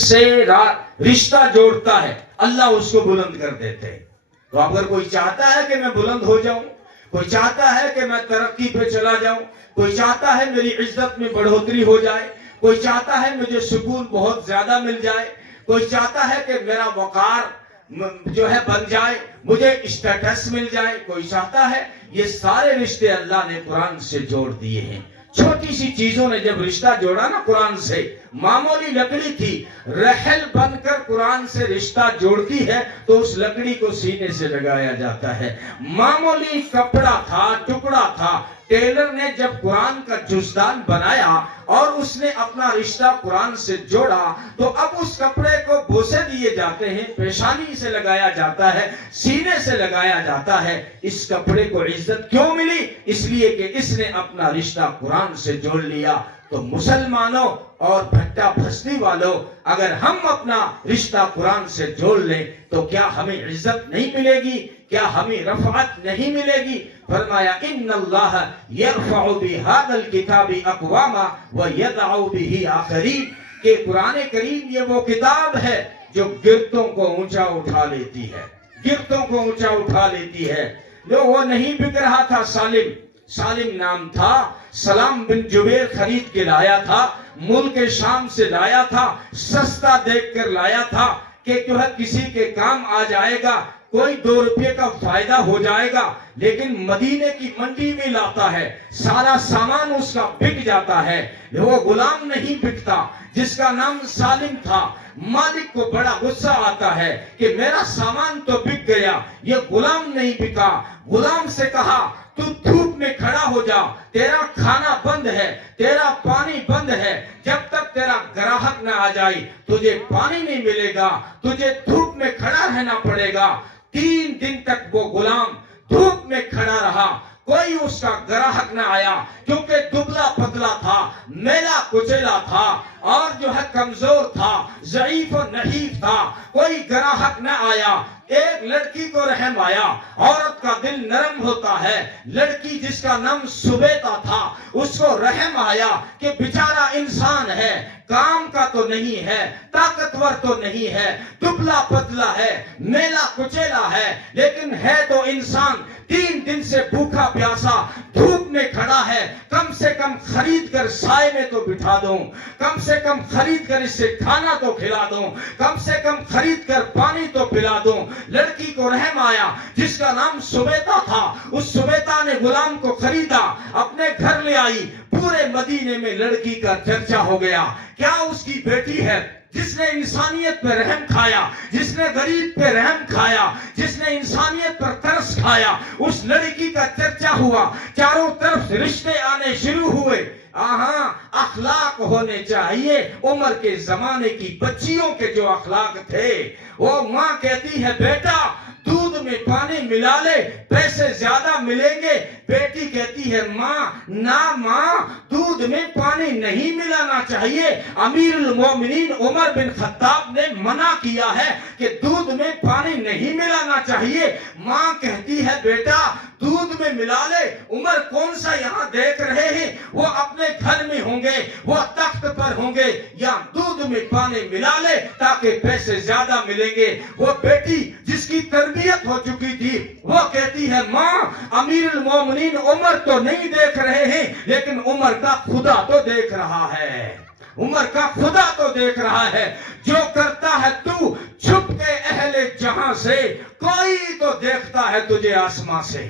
سے رشتہ جوڑتا ہے اللہ اس کو بلند کر دیتے ہیں۔ تو اگر کوئی چاہتا ہے کہ میں بلند ہو جاؤں، کوئی چاہتا ہے کہ میں ترقی پہ چلا جاؤں، کوئی چاہتا ہے میری عزت میں بڑھوتری ہو جائے، کوئی چاہتا ہے مجھے سکون بہت زیادہ مل جائے، کوئی چاہتا ہے کہ میرا وقار جو ہے بن جائے، مجھے اسٹیٹس مل جائے، کوئی چاہتا ہے، یہ سارے رشتے اللہ نے قرآن سے جوڑ دیے ہیں۔ چھوٹی سی چیزوں نے جب رشتہ جوڑا نا قرآن سے، معمولی لکڑی تھی، رحل بن کر قرآن سے رشتہ جوڑتی ہے تو اس لکڑی کو سینے سے لگایا جاتا ہے۔ معمولی کپڑا تھا، ٹکڑا تھا، ٹیلر نے جب قرآن کا جزدان بنایا اور اس نے اپنا رشتہ قرآن سے جوڑا تو اب اس کپڑے کو بوسے دیے جاتے ہیں، پیشانی سے لگایا جاتا ہے، سینے سے لگایا جاتا ہے۔ اس کپڑے کو عزت کیوں ملی؟ اس لیے کہ اس نے اپنا رشتہ قرآن سے جوڑ لیا۔ تو مسلمانوں اور بھٹا بھستی والوں، اگر ہم اپنا رشتہ قرآن سے جوڑ لیں تو کیا ہمیں عزت نہیں ملے گی؟ کیا ہمیں رفعت نہیں ملے گی؟ فرمایا ان اللہ یرفع بہذا الکتاب اقواما ویضع بہ آخرین، کہ قرآن کریم یہ وہ کتاب ہے جو گرتوں کو اونچا اٹھا لیتی ہے، گرتوں کو اونچا اٹھا لیتی ہے۔ جو وہ نہیں بک رہا تھا سالم نام تھا، سلام بن جبیر خرید کے لایا تھا، ملک شام سے لایا تھا، سستا دیکھ کر لایا تھا کہ جو ہے کسی کے کام آ جائے گا، کوئی 2 روپے کا فائدہ ہو جائے گا، لیکن مدینے کی منڈی میں لاتا ہے، سارا سامان اس کا بک جاتا ہے۔ وہ غلام نہیں بکتا جس کا نام سالم تھا۔ مالک کو بڑا غصہ آتا ہے کہ میرا سامان تو بک گیا، یہ غلام نہیں بکا۔ غلام سے کہا تو دھوپ میں کھڑا ہو جا، تیرا کھانا بند ہے، تیرا پانی بند ہے، جب تک تیرا گراہک نہ آ جائے تجھے پانی نہیں ملے گا، تجھے دھوپ میں کھڑا رہنا پڑے گا۔ 3 دن تک وہ غلام دھوپ میں کھڑا رہا، کوئی اس کا گراہک نہ آیا، کیونکہ دبلا پتلا تھا، میلا کچیلا تھا اور جو ہے کمزور تھا، ضعیف و نحیف تھا، کوئی گراہک نہ آیا۔ ایک لڑکی کو رحم آیا، عورت کا دل نرم ہوتا ہے، لڑکی جس کا نام سبیتا تھا، اس کو رحم آیا کہ بیچارہ انسان ہے، کام کا تو نہیں ہے، طاقتور تو نہیں ہے، دبلا پتلا ہے، میلا کچیلا ہے، لیکن ہے تو انسان، 3 دن سے بھوکا پیاسا دھوپ میں کھڑا ہے، کم سے کم خرید کر سائے میں تو بٹھا دوں، کم سے کم خرید کر اسے کھانا تو کھلا دوں، کم سے کم خرید کر پانی تو پلا دوں۔ لڑکی کو رحم آیا جس کا نام سبیتا تھا، اس سبیتا نے غلام کو خریدا، اپنے گھر لے آئی، پورے مدینے میں لڑکی کا چرچا ہو گیا۔ کیا اس کی بیٹی ہے جس نے انسانیت پہ رحم کھایا، جس نے غریب پہ رحم کھایا، جس نے انسانیت پر ترس کھایا، اس لڑکی کا چرچا ہوا، چاروں طرف رشتے آنے شروع ہوئے۔ اخلاق ہونے چاہیے۔ عمر کے زمانے کی بچیوں کے جو اخلاق تھے، وہ ماں کہتی ہے بیٹا دودھ میں پانی ملا لے، پیسے زیادہ ملیں گے۔ بیٹی کہتی ہے ماں دودھ میں پانی نہیں ملانا چاہیے، امیر المومنین عمر بن خطاب نے منع کیا ہے کہ دودھ میں پانی نہیں ملانا چاہیے۔ ماں کہتی ہے بیٹا دودھ میں ملا لے۔ عمر کون سا یہاں دیکھ رہے ہیں، وہ اپنے گھر میں ہوں گے، وہ تخت پر ہوں گے، یا دودھ میں پانی ملا لے تاکہ پیسے زیادہ ملیں گے۔ وہ بیٹی جس کی تربیت ہو چکی تھی وہ کہتی ہے ماں امیر المومنین عمر تو نہیں دیکھ رہے ہیں، لیکن عمر کا خدا تو دیکھ رہا ہے، عمر کا خدا تو دیکھ رہا ہے۔ جو کرتا ہے تو چھپ کے اہل جہاں سے، کوئی تو دیکھتا ہے تجھے آسمان سے۔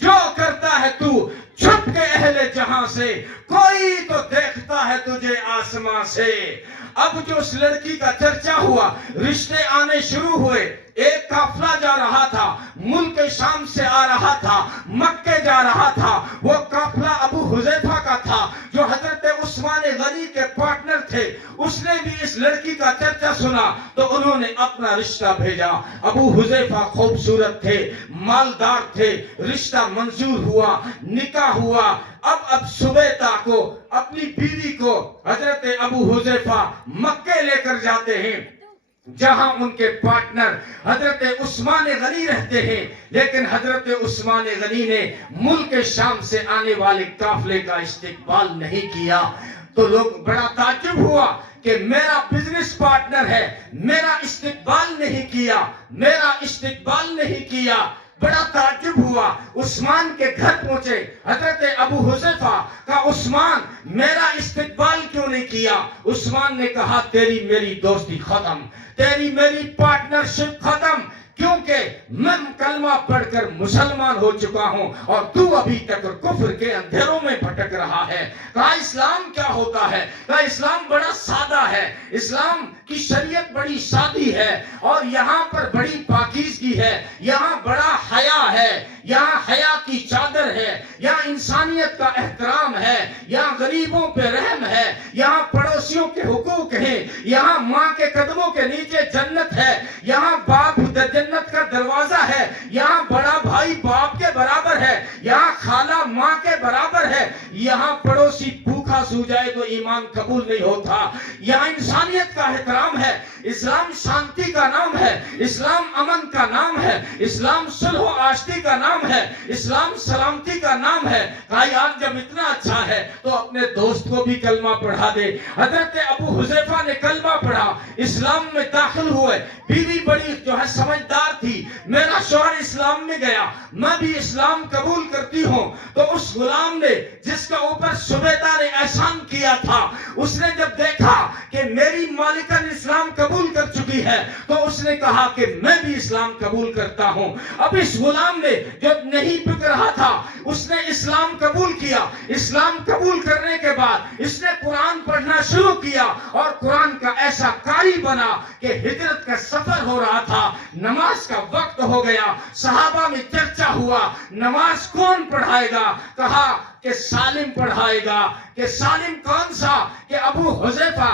جو کرتا ہے تو چھپ کے اہل جہاں سے، کوئی تو دیکھتا ہے تجھے آسمان سے۔ اب جو اس لڑکی کا چرچا ہوا، رشتے آنے شروع ہوئے، ایک قافلہ جا رہا تھا، ملک شام سے آ رہا تھا، مکے جا رہا تھا۔ وہ قافلہ ابو حذیفہ کا تھا جو حضرت عثمان غنی کے پارٹنر تھے۔ اس نے بھی اس لڑکی کا چرچا سنا تو انہوں نے اپنا رشتہ بھیجا۔ ابو حذیفہ خوبصورت تھے، مالدار تھے، رشتہ منظور ہوا، نکاح ہوا۔ اب سبیتا کو، اپنی بیوی کو حضرت ابو حذیفہ مکے لے کر جاتے ہیں جہاں ان کے پارٹنر حضرت عثمان غنی رہتے ہیں، لیکن حضرت عثمان غنی نے ملک شام سے آنے والے قافلے کا استقبال نہیں کیا۔ تو لوگ بڑا تعجب ہوا کہ میرا بزنس پارٹنر ہے، میرا استقبال نہیں کیا. بڑا تعجب ہوا. عثمان کے گھر پہنچے. حضرت ابو حذیفہ کا عثمان میرا استقبال کیوں نہیں کیا؟ عثمان نے کہا تیری میری دوستی ختم، تیری میری پارٹنرشپ ختم، کیونکہ میں کلمہ پڑھ کر مسلمان ہو چکا ہوں اور تو ابھی تک کفر کے اندھیروں میں بھٹک رہا ہے. کہا اسلام کیا ہوتا ہے؟ کہا اسلام بڑا سادہ ہے، اسلام کی شریعت بڑی سادی ہے اور یہاں پر بڑی پاکیزگی ہے، یہاں بڑا حیا ہے، یہاں حیا کی چادر ہے، یہاں انسانیت کا احترام ہے، یہاں غریبوں پہ رحم ہے، یہاں پڑوسیوں کے حقوق ہیں، یہاں ماں کے قدموں کے نیچے جنت ہے، یہاں باپ جنت کا دروازہ ہے، یہاں بڑا بھائی باپ کے برابر ہے، یہاں خالہ ماں کے برابر ہے، یہاں پڑوسی بھوکا سو جائے تو ایمان قبول نہیں ہوتا، یہاں انسانیت کا احترام ہے. اسلام شانتی کا نام ہے، اسلام امن کا نام ہے، اسلام صلح و آشتی کا نام ہے، اسلام سلامتی کا نام ہے. کہا یار جب اتنا اچھا ہے تو اپنے دوست کو بھی کلمہ پڑھا دے. حضرت ابو حذیفہ نے کلمہ پڑھا، اسلام میں داخل ہوئے. بیوی بڑی جو ہے سمجھدار تھی. میرا شوہر اسلام میں گیا، میں بھی اسلام قبول کرتی ہوں. تو اس غلام نے جس کا اوپر سبیدہ نے احسان کیا تھا، اس نے جب دیکھا کہ میری مالکن اسلام قبول کر چکی ہے تو اس نے کہا کہ میں بھی اسلام قبول کرتا ہوں. اب اس غلام نے جو نہیں بک رہا تھا اس نے اسلام قبول کیا. اسلام قبول کرنے کے بعد اس نے قرآن پڑھنا شروع کیا اور قرآن کا ایسا قاری بنا کہ ہجرت کا سفر ہو رہا تھا، نماز کا وقت ہو گیا. صحابہ میں چرچا ہوا نماز کون پڑھائے گا؟ کہا کہ سالم پڑھائے گا. کہ سالم کون سا؟ کہ ابو حذیفہ.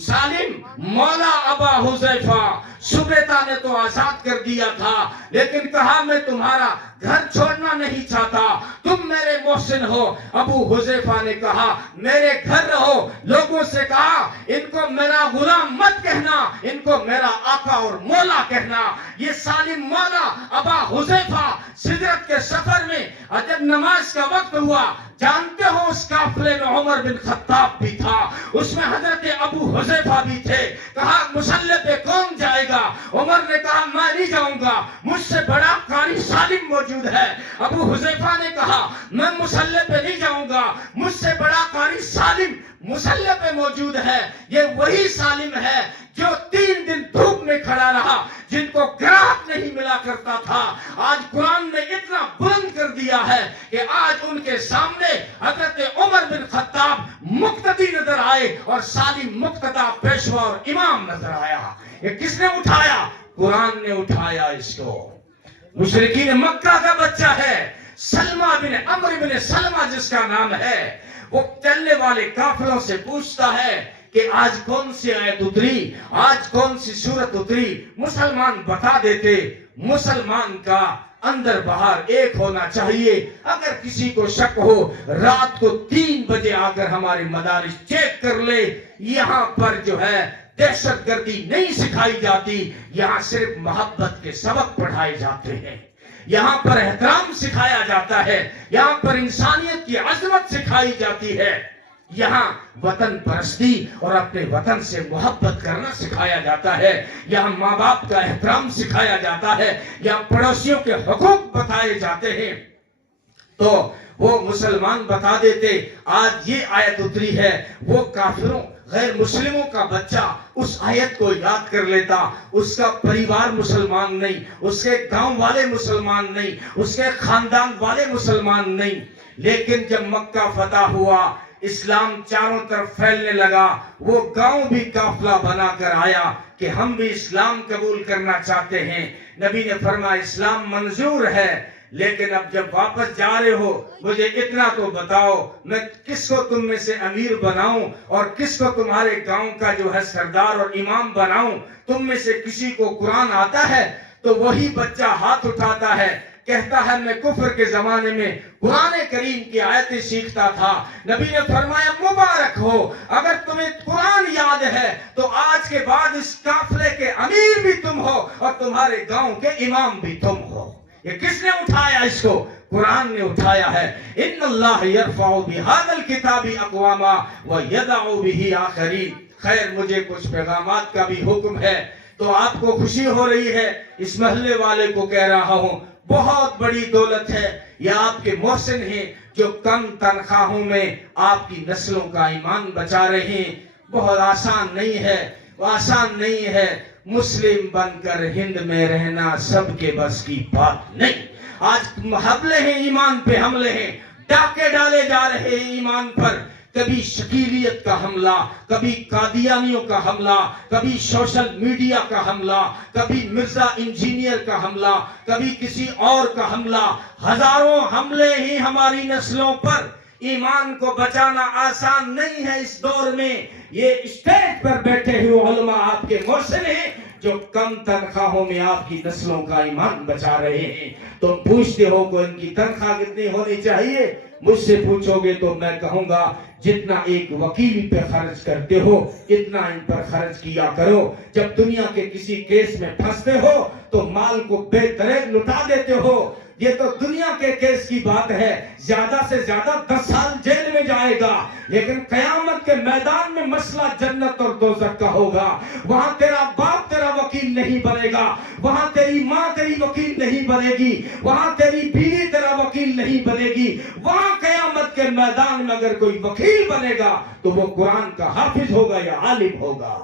سالم مولا ابا حذیفہ. سبیتا نے تو آزاد کر دیا تھا لیکن کہا میں تمہارا گھر چھوڑنا نہیں چاہتا، تم میرے محسن ہو. ابو حذیفہ نے کہا میرے گھر رہو. لوگوں سے کہا ان کو میرا غلام مت کہنا، ان کو میرا آقا اور مولا کہنا. یہ سالم مولا ابا حذیفہ ہجرت کے سفر میں جب نماز کا وقت ہوا، جانتے ہو اس قافلے میں عمر بن خطاب بھی تھا، اس میں حضرت ابو حذیفہ بھی تھے. کہا مصلی پہ کون جائے گا؟ عمر نے کہا میں نہیں جاؤں گا، مجھ سے بڑا قاری سالم موجود ہے. ابو حذیفہ نے کہا میں مصلی پہ نہیں جاؤں گا، مجھ سے بڑا قاری سالم مصلی پہ موجود ہے. یہ وہی سالم ہے جو 3 دن دھوپ میں کھڑا رہا، جن کو گراہک نہیں ملا کرتا تھا. آج قرآن نے اتنا بلند کر دیا ہے کہ آج ان کے سامنے حضرت عمر بن خطاب مقتدی نظر آئے اور سالم مقتدا پیشوا اور امام نظر آیا. یہ کس نے اٹھایا؟ قرآن نے اٹھایا اس کو. مشرکین مکہ کا بچہ ہے، سلمہ بن عمرو بن سلمہ جس کا نام ہے. وہ چلنے والے کافروں سے پوچھتا ہے کہ آج کون سی آیت اتری، آج کون سی سورت اتری. مسلمان بتا دیتے. مسلمان کا اندر باہر ایک ہونا چاہیے. اگر کسی کو شک ہو رات کو 3 بجے آ کر ہمارے مدارس چیک کر لے. یہاں پر جو ہے دہشت گردی نہیں سکھائی جاتی، یہاں صرف محبت کے سبق پڑھائے جاتے ہیں. یہاں پر احترام سکھایا جاتا ہے، یہاں پر انسانیت کی عظمت سکھائی جاتی ہے. یہاں وطن پرستی اور اپنے وطن سے محبت کرنا سکھایا جاتا ہے. یہاں ماں باپ کا احترام سکھایا جاتا ہے. یہاں پڑوسیوں کے حقوق بتائے جاتے ہیں. تو وہ مسلمان بتا دیتے آج یہ آیت اتری ہے. وہ کافروں غیر مسلموں کا بچہ اس آیت کو یاد کر لیتا. اس کا پریوار مسلمان نہیں، اس کے گاؤں والے مسلمان نہیں، اس کے خاندان والے مسلمان نہیں. لیکن جب مکہ فتح ہوا، اسلام چاروں طرف پھیلنے لگا، وہ گاؤں بھی قافلہ بنا کر آیا کہ ہم بھی اسلام قبول کرنا چاہتے ہیں. نبی نے فرمایا اسلام منظور ہے، لیکن اب جب واپس جا رہے ہو مجھے اتنا تو بتاؤ میں کس کو تم میں سے امیر بناؤں اور کس کو تمہارے گاؤں کا جو ہے سردار اور امام بناؤں. تم میں سے کسی کو قرآن آتا ہے؟ تو وہی بچہ ہاتھ اٹھاتا ہے، کہتا ہے میں کفر کے زمانے میں قرآن کریم کی آیتیں سیکھتا تھا. نبی نے فرمایا مبارک ہو، اگر تمہیں قرآن یاد ہے تو آج کے بعد اس قافلے کے امیر بھی تم ہو اور تمہارے گاؤں کے امام بھی تم ہو. یہ کس نے اٹھایا اس کو؟ قرآن نے اٹھایا ہے. ان اللہ یرفع بہذا الکتاب اقواما ویضع بہ آخرین. خیر مجھے کچھ پیغامات کا بھی حکم ہے، تو آپ کو خوشی ہو رہی ہے، اس محلے والے کو کہہ رہا ہوں بہت بڑی دولت ہے، یہ آپ کے محسن ہیں جو کم تنخواہوں میں آپ کی نسلوں کا ایمان بچا رہے ہیں۔ بہت آسان نہیں ہے، آسان نہیں ہے، مسلم بن کر ہند میں رہنا سب کے بس کی بات نہیں۔ آج حملے ہیں، ایمان پہ حملے ہیں، ڈاکے ڈالے جا رہے ہیں ایمان پر، کبھی شکیلیت کا حملہ، کبھی قادیانیوں کا حملہ، کبھی سوشل میڈیا کا حملہ، کبھی مرزا انجینئر کا حملہ، کبھی کسی اور کا حملہ، ہزاروں حملے ہی ہماری نسلوں پر۔ ایمان کو بچانا آسان نہیں ہے اس دور میں۔ یہ اسٹیج پر بیٹھے ہوئے علماء آپ کے محسن ہیں جو کم تنخواہوں میں آپ کی نسلوں کا ایمان بچا رہے ہیں۔ تم پوچھتے ہو کہ ان کی تنخواہ کتنی ہونی چاہیے؟ مجھ سے پوچھو گے تو میں کہوں گا جتنا ایک وکیل پہ خرچ کرتے ہو اتنا ان پر خرچ کیا کرو۔ جب دنیا کے کسی کیس میں پھنستے ہو تو مال کو بے دریغ لٹا دیتے ہو۔ یہ تو دنیا کے کیس کی بات ہے، زیادہ سے زیادہ 10 سال جیل میں جائے گا، لیکن قیامت کے میدان میں مسئلہ جنت اور دوزخ کا ہوگا۔ وہاں تیرا باپ تیرا وکیل نہیں بنے گا، وہاں تیری ماں تیری وکیل نہیں بنے گی، وہاں تیری بیوی تیرا وکیل نہیں بنے گی۔ وہاں قیامت کے میدان میں اگر کوئی وکیل بنے گا تو وہ قرآن کا حافظ ہوگا یا عالم ہوگا۔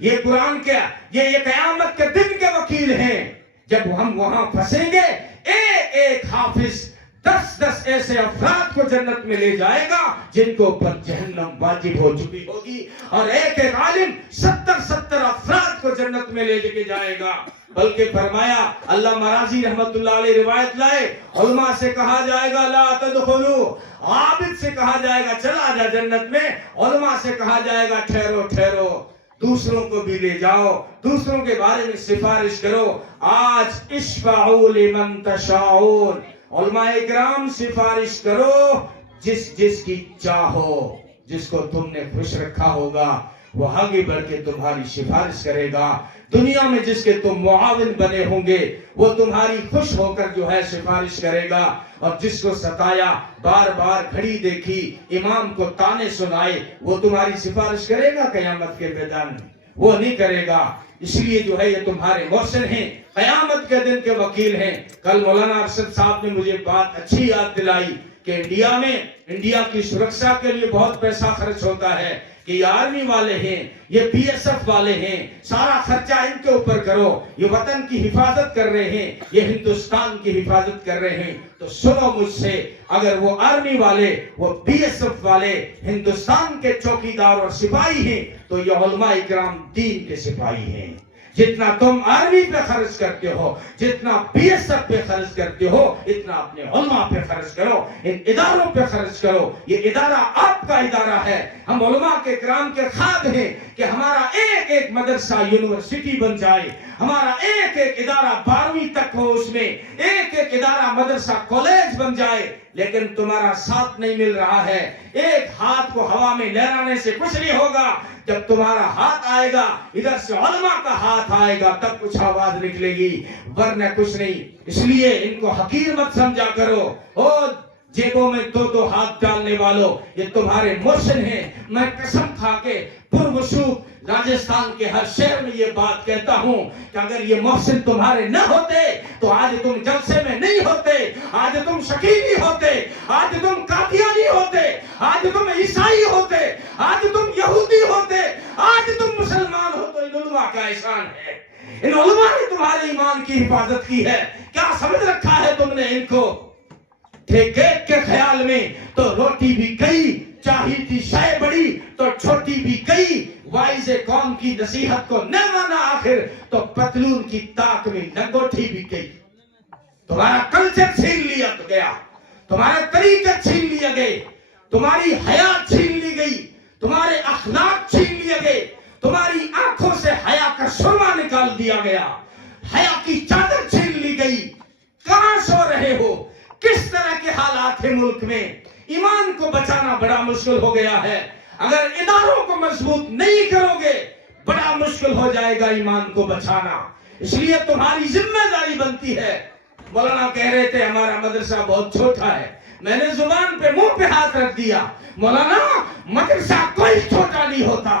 یہ قرآن کے یہ قیامت کے دن کے وکیل ہیں۔ جب ہم وہاں پھنسیں گے، ایک ایک حافظ 10 ایسے افراد کو جنت میں لے جائے گا جن کو اوپر جہنم واجب ہو چکی ہوگی، اور ایک ایک عالم 70 افراد کو جنت میں لے کے جائے گا۔ بلکہ فرمایا اللہ مرازی رحمت اللہ علیہ روایت لائے، علماء سے کہا جائے گا لا تدخلوا، عابد سے کہا جائے گا چلا جا جنت میں، علماء سے کہا جائے گا ٹھہرو ٹھہرو، دوسروں کو بھی لے جاؤ، دوسروں کے بارے میں سفارش کرو۔ آج اشفعوا لمن تشاءون، علماء اکرام سفارش کرو جس کی چاہو، جس کو تم نے خوش رکھا ہوگا وہ آگے بڑھ کے تمہاری سفارش کرے گا۔ دنیا میں جس کے تم معاون بنے ہوں گے وہ تمہاری خوش ہو کر جو ہے سفارش کرے گا، اور جس کو ستایا، بار بار گھڑی دیکھی، امام کو تانے سنائے، وہ تمہاری سفارش کرے گا قیامت کے میدان میں؟ وہ نہیں کرے گا۔ اس لیے جو ہے یہ تمہارے محسن ہیں، قیامت کے دن کے وکیل ہیں۔ کل مولانا ارشد صاحب نے مجھے بات اچھی یاد دلائی کہ انڈیا کی سرکشا کے لیے بہت پیسہ خرچ ہوتا ہے، کہ یہ آرمی والے ہیں، یہ بی ایس ایف والے ہیں، سارا خرچہ ان کے اوپر کرو، یہ وطن کی حفاظت کر رہے ہیں، یہ ہندوستان کی حفاظت کر رہے ہیں۔ تو سنو مجھ سے، اگر وہ آرمی والے، وہ بی ایس ایف والے ہندوستان کے چوکیدار اور سپاہی ہیں تو یہ علماء اکرام دین کے سپاہی ہیں۔ جتنا تم آرمی پہ خرچ کرتے ہو، جتنا بی ایس ایف پہ خرچ کرتے ہو، اتنا اپنے علماء پہ خرچ کرو، ان اداروں پہ خرچ کرو۔ یہ ادارہ آپ کا ادارہ ہے۔ ہم علماء کے کرام کے خواب ہیں کہ ہمارا ایک ایک مدرسہ یونیورسٹی بن جائے، ہمارا ایک ایک ادارہ 12ویں تک ہو، اس میں ایک ایک ادارہ مدرسہ کالج بن جائے، لیکن تمہارا ساتھ نہیں مل رہا ہے۔ ایک ہاتھ کو ہوا میں لہرانے سے کچھ نہیں ہوگا، جب تمہارا ہاتھ آئے گا، ادھر سے علماء کا ہاتھ آئے گا، تب کچھ آواز نکلے گی، ورنہ کچھ نہیں۔ اس لیے ان کو حقیر مت سمجھا کرو۔ اور جیبوں میں 2 ہاتھ ڈالنے والوں، یہ تمہارے محسن ہیں۔ میں قسم کھا کے پروشوک راجستھان کے ہر شہر میں یہ بات کہتا ہوں کہ اگر یہ محسن تمہارے نہ ہوتے تو آج تم جلسے میں نہیں ہوتے، آج تم شکیلی ہوتے، آج تم قادیانی ہوتے، آج تم عیسائی ہوتے، آج تم یہودی ہوتے، آج تم مسلمان ہو۔ تو ان علماء کا احسان ہے، ان علماء نے تمہارے ایمان کی حفاظت کی ہے۔ کیا سمجھ رکھا ہے تم نے ان کو؟ ٹھیکے کے خیال میں تو روٹی بھی گئی، چاہی تھی شے بڑی تو چھوٹی بھی گئی، وائز قوم کی نصیحت کو نہ مانا آخر تو پتلون کی تاک میں لنگوٹی بھی گئی۔ تمہارا کلچر چھین لیا تو گیا، تمہارے طریقے چھین لیے گئے، تمہاری حیات چھین لی گئی، تمہارے اخلاق چھین لیے گئے، تمہاری آنکھوں سے حیا کا سرما نکال دیا گیا، حیا کی چادر چھین لی گئی۔ کہاں سو رہے ہو؟ کس طرح کے حالات ہیں ملک میں؟ ایمان کو بچانا بڑا مشکل ہو گیا ہے۔ اگر اداروں کو مضبوط نہیں کرو گے بڑا مشکل ہو جائے گا ایمان کو بچانا۔ اس لیے تمہاری ذمہ داری بنتی ہے۔ مولانا کہہ رہے تھے ہمارا مدرسہ بہت چھوٹا ہے، میں نے زبان پہ منہ پہ ہاتھ رکھ دیا، مولانا مدرسہ کوئی چھوٹا نہیں ہوتا،